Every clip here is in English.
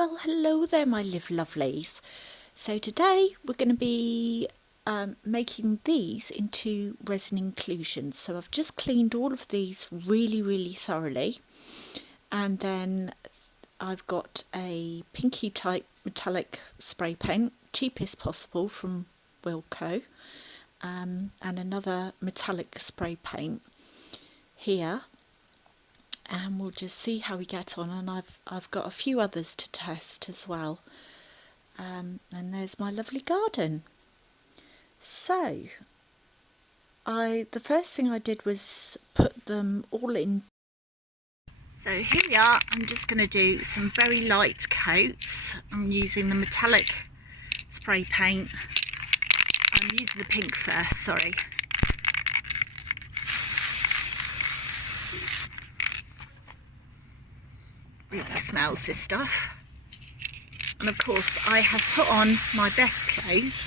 Well, hello there, my lovelies. So today we're going to be making these into resin inclusions. So I've just cleaned all of these really thoroughly, and then I've got a pinky type metallic spray paint, cheapest possible from Wilko, and another metallic spray paint here. And we'll just see how we get on, and I've got a few others to test as well. And there's my lovely garden. So the first thing I did was put them all in. So here we are. I'm just going to do some very light coats. I'm using the metallic spray paint. I'm using the pink first, sorry. Really smells, this stuff. And of course I have put on my best clothes,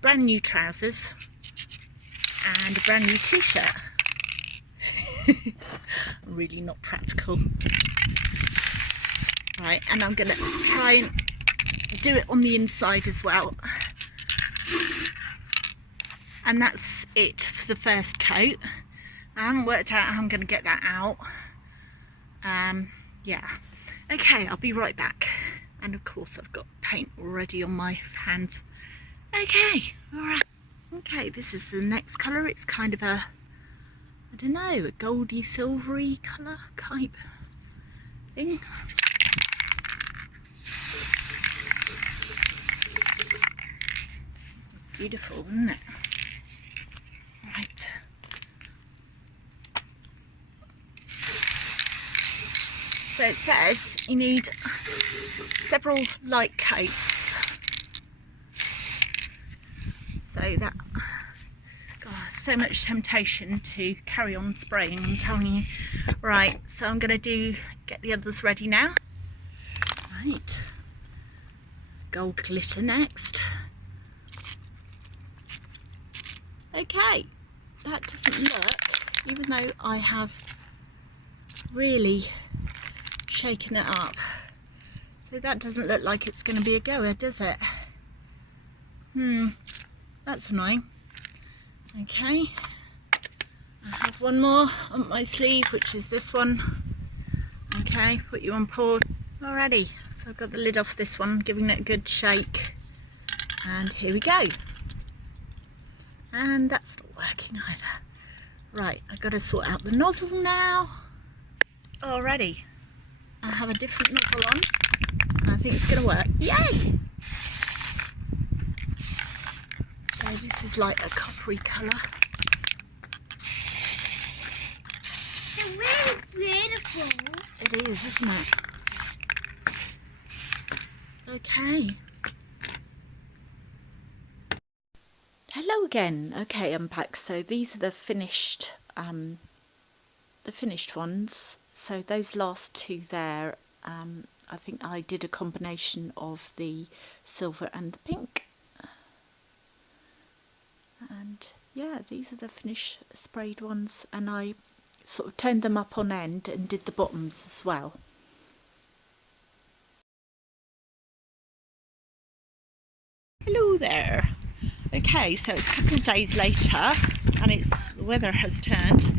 brand new trousers and a brand new t-shirt. Really not practical. Right, and I'm going to try and do it on the inside as well. And that's it for the first coat. I haven't worked out how I'm going to get that out. Yeah. Okay, I'll be right back. And of course I've got paint already on my hands. Okay, alright. Okay, this is the next colour. It's kind of a, I don't know, a goldy silvery colour type thing. Beautiful, isn't it? Right. So it says you need several light coats. So that, God, so much temptation to carry on spraying, I'm telling you. Right, so I'm going to get the others ready now. Right, gold glitter next. Okay, that doesn't look, even though I have really shaken it up, so that doesn't look like it's going to be a goer, does it? That's annoying. Okay, I have one more on my sleeve, which is this one. Okay, put you on pause. Alrighty, so I've got the lid off this one, giving it a good shake, and here we go. And that's not working either. Right, I've got to sort out the nozzle now. Alrighty, I have a different nozzle on. I think it's going to work. Yay! So this is like a coppery colour. It's really beautiful. It is, isn't it? Okay. Hello again. Okay, I'm back. So these are the finished ones. So those last two there, I think I did a combination of the silver and the pink. And yeah, these are the finished sprayed ones, and I sort of turned them up on end and did the bottoms as well. Hello there. Okay, so it's a couple of days later and the weather has turned.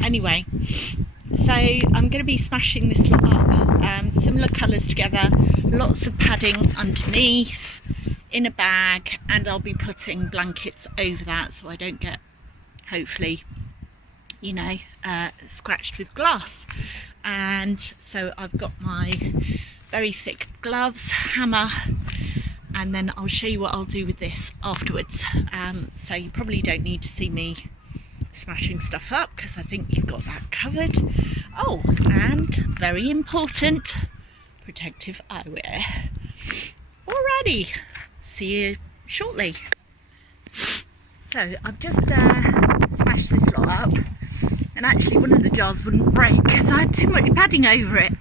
Anyway, so I'm going to be smashing this lot up, similar colours together, lots of padding underneath in a bag, and I'll be putting blankets over that so I don't get, hopefully, you know, scratched with glass. And so I've got my very thick gloves, hammer, and then I'll show you what I'll do with this afterwards. So you probably don't need to see me smashing stuff up, because I think you've got that covered. Oh, and very important, protective eyewear. Alrighty, see you shortly. So I've just smashed this lot up, and actually one of the jars wouldn't break because I had too much padding over it.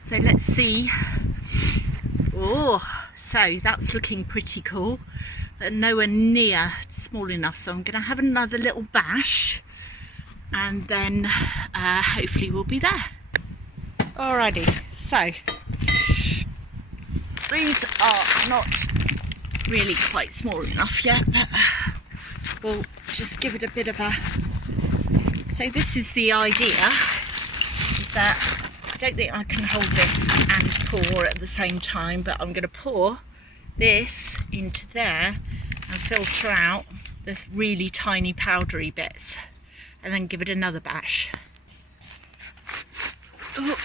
So let's see. Oh, so that's looking pretty cool, but nowhere near small enough, so I'm going to have another little bash and then hopefully we'll be there. Alrighty, so these are not really quite small enough yet, but we'll just give it a bit of a... So this is the idea, is that I don't think I can hold this and pour at the same time, but I'm going to pour this into there and filter out this really tiny powdery bits, and then give it another bash. Ooh.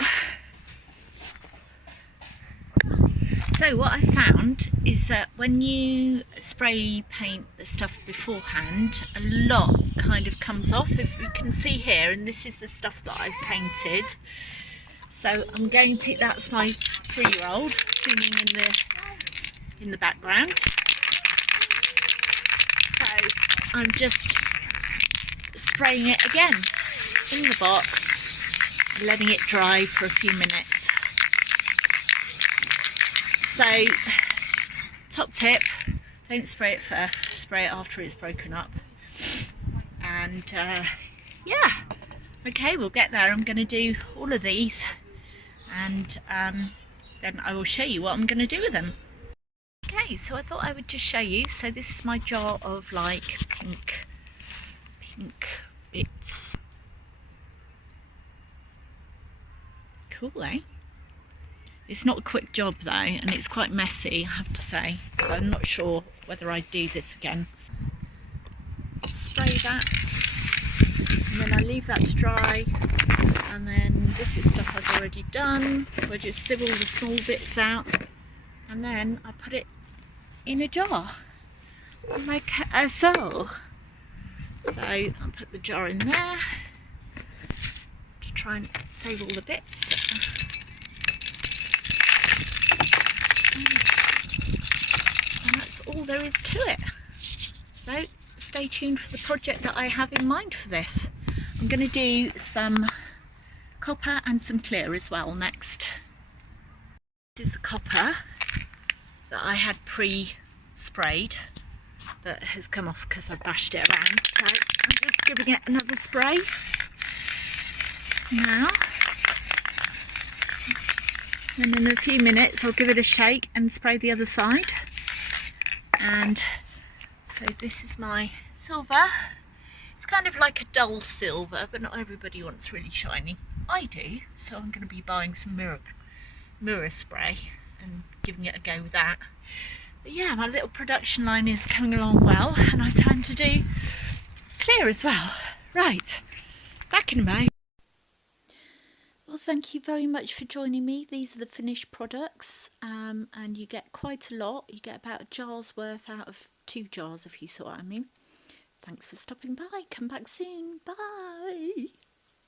So what I found is that when you spray paint the stuff beforehand, a lot kind of comes off, if you can see here, and this is the stuff that I've painted. So I'm going to, that's my 3-year-old singing in the background. So I'm just spraying it again in the box, letting it dry for a few minutes. So, top tip, don't spray it first, spray it after it's broken up. And yeah, okay, we'll get there. I'm going to do all of these, and then I will show you what I'm going to do with them. Okay, so I thought I would just show you. So this is my jar of like pink bits. Cool, eh? It's not a quick job though, and it's quite messy, I have to say, so I'm not sure whether I do this again. Spray that, and then I leave that to dry, and then this is stuff I've already done, so I just sieve all the small bits out, and then I put it in a jar, like so. So I'll put the jar in there to try and save all the bits. And that's all there is to it. So stay tuned for the project that I have in mind for this. I'm going to do some copper and some clear as well next. This is the copper that I had pre-sprayed that has come off because I bashed it around. So I'm just giving it another spray now. And in a few minutes I'll give it a shake and spray the other side. And so this is my silver. It's kind of like a dull silver, but not everybody wants really shiny. I do, so I'm going to be buying some mirror spray and giving it a go with that. But yeah, my little production line is coming along well, and I plan to do clear as well. Right, back in a moment. Well, thank you very much for joining me. These are the finished products, and you get quite a lot. You get about a jar's worth out of 2 jars, if you saw what I mean. Thanks for stopping by. Come back soon. Bye.